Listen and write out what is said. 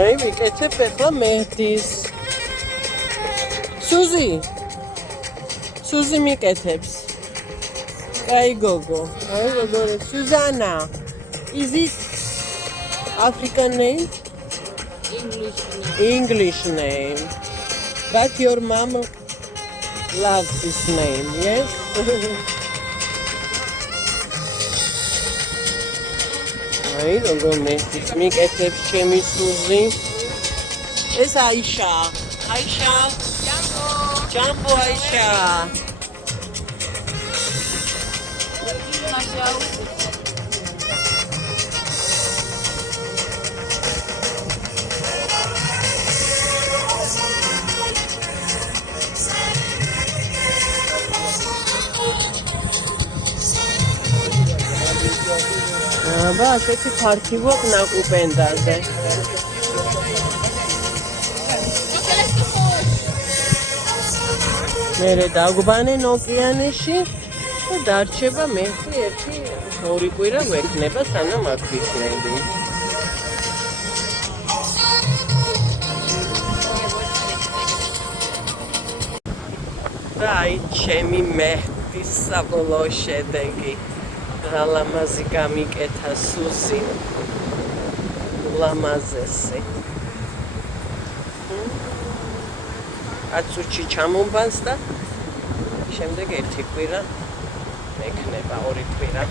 აი ვიკეთებ ახლა მეხდის. Suzi მიკეთებს. Ai gogo. Ai gogo. Susanna. Is it African name? English name. But your mom loves this name, yes? Ai gogo მეხდის მიკეთებს ჩემი Suzi. ეს აიშა. Aisha. Jumbo Aisha. აბა ასეთი ფარქი ვაქვს ნაკუპენდაზე. მერე დაგვბანენ ოკეანეში და დარჩება მეხი ერთი ორი კვირა გვექნება სანამ აქ ვიქნები. და აი ჩემი მეხის საბოლოო შედეგი. ლამაზი გამიკეთა Suzi. ლამაზესი. აცუჩი ჩამომბანს და შემდეგ ერთი კვირა მექნება, ორი კვირა.